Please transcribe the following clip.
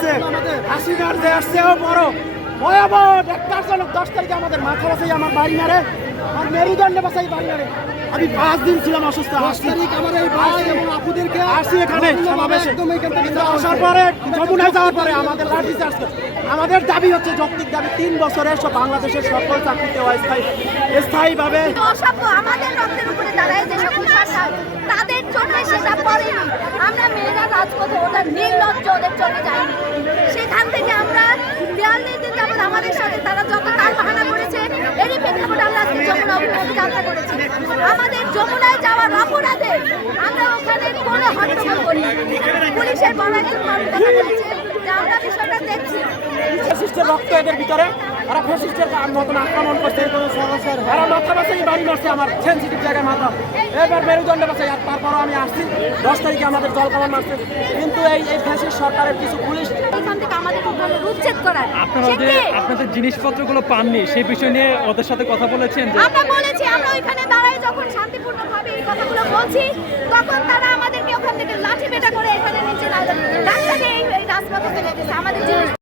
আছে, হাসিনার যে আসছেও বড় ভয়াবহ ডাক্তারজনক 10 তারিখে আমাদের মাথা বাসাই আমার বাড়ি মারে, আর মেরুদণ্ডে বাসাই বাড়ি মারে। আমি 5 দিন ছিলাম অসুস্থ। 10 তারিখ আমাদের এই ভাই এবং আপুদেরকে আসি এখানে সমাবেশে, একদম এখান থেকে কিন্তু আসার পরে যমুনায় যাওয়ার পরে আমাদের লাঠি চার্জ করে। আমাদের দাবি হচ্ছে যৌক্তিক দাবি 3 বছরের সব বাংলাদেশের সকল চাকরিতে স্থায়ীভাবে অসভ্য আমাদের রক্তের উপরে দাঁড়ায় যে সকল সরকার, তাদের জন্য সেটা করেনি। আমরা মেয়েরা রাজপথে, ওটা নির্লজ্জ, ওদের চলে যায়নি। সেখান থেকে আমরা 42 দিন যাবত আমাদের সাথে তারা যত তাল বাহানা করেছে, এরই প্রেক্ষাপটে আমরা আজকে যমুনা অভিমুখে যাত্রা করেছি। আমাদের যমুনায় যাওয়ার অপরাধে আমরা ওখানে কোনো হট্টগোল করি। পুলিশের বড় একজন মানুষ কথা বলেছে যে আমরা বিষয়টা দেখছি। ফ্যাসিস্টের রক্ত এদের ভিতরে, ওরা ফ্যাসিস্টের মতন আক্রমণ করছে, ওরা মাথা বাসাই বাড়ি মারছে আমার সেন্সিটিভ জায়গায় মাথা, এবার মেরুদণ্ডে বাসাই। আর তারপরও আমি আসছি 10 তারিখে আমাদের জলকামান মারছে, কিন্তু এই ফ্যাসিস্ট সরকারের কিছু পুলিশ এখান থেকে আমাদের উঠানো উচ্ছেদ করার। আপনাদের জিনিসপত্রগুলো পাননি, সেই বিষয় নিয়ে ওদের সাথে কথা বলেছেন? আমরা বলেছি, আমরা ওইখানে দাঁড়াই যখন শান্তিপূর্ণভাবে এই কথাগুলো বলছি, তখন তারা আমাদের